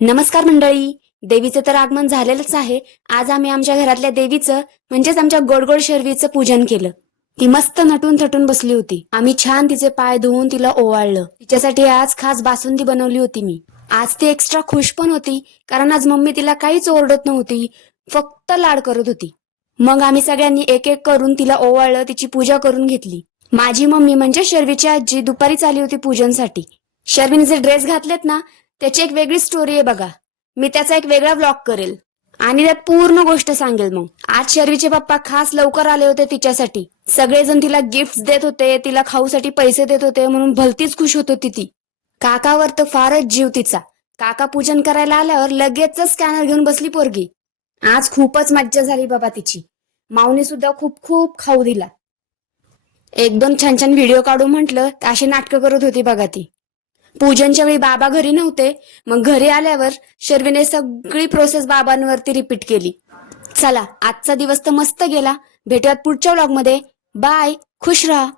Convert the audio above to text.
नमस्कार मंडळी. देवीचं तर आगमन झालेलंच आहे. आज आम्ही आमच्या घरातल्या देवीचं म्हणजेच आमच्या गोडगोड शर्वीचं पूजन केलं. ती मस्त नटून थटून बसली होती. आम्ही छान तिचे पाय धुवून तिला ओवाळलं. तिच्यासाठी आज खास बासुंदी बनवली होती मी. आज ती एक्स्ट्रा खुश पण होती कारण आज मम्मी तिला काहीच ओरडत नव्हती, फक्त लाड करत होती. मग आम्ही सगळ्यांनी एक एक करून तिला ओवाळलं, तिची पूजा करून घेतली. माझी मम्मी म्हणजे शर्वीची आजी दुपारीच आली होती पूजनसाठी. शर्वीने जे ड्रेस घातलेत ना त्याची एक वेगळी स्टोरी आहे बघा. मी त्याचा एक वेगळा व्लॉग करेल आणि त्यात पूर्ण गोष्ट सांगेल. मग आज शर्वीचे पप्पा खास लवकर आले होते तिच्यासाठी. सगळेजण तिला गिफ्ट देत होते, तिला खाऊसाठी पैसे देत होते, म्हणून भलतीच खुश होत होती ती. काकावर तर फारच जीव तिचा. काका पूजन करायला आल्यावर लगेच स्कॅनर घेऊन बसली पोरगी. आज खूपच मज्जा झाली बाबा तिची. माऊनी सुद्धा खूप खूप खाऊ दिला. एक दोन छान छान व्हिडिओ काढू म्हटलं तर अशी नाटकं करत होती बघा ती. पूजनच्या वेळी बाबा घरी नव्हते, मग घरी आल्यावर शर्वीने सगळी प्रोसेस बाबांवरती रिपीट केली. चला, आजचा दिवस तर मस्त गेला. भेटूयात पुढच्या व्लॉग मध्ये. बाय. खुश राहा.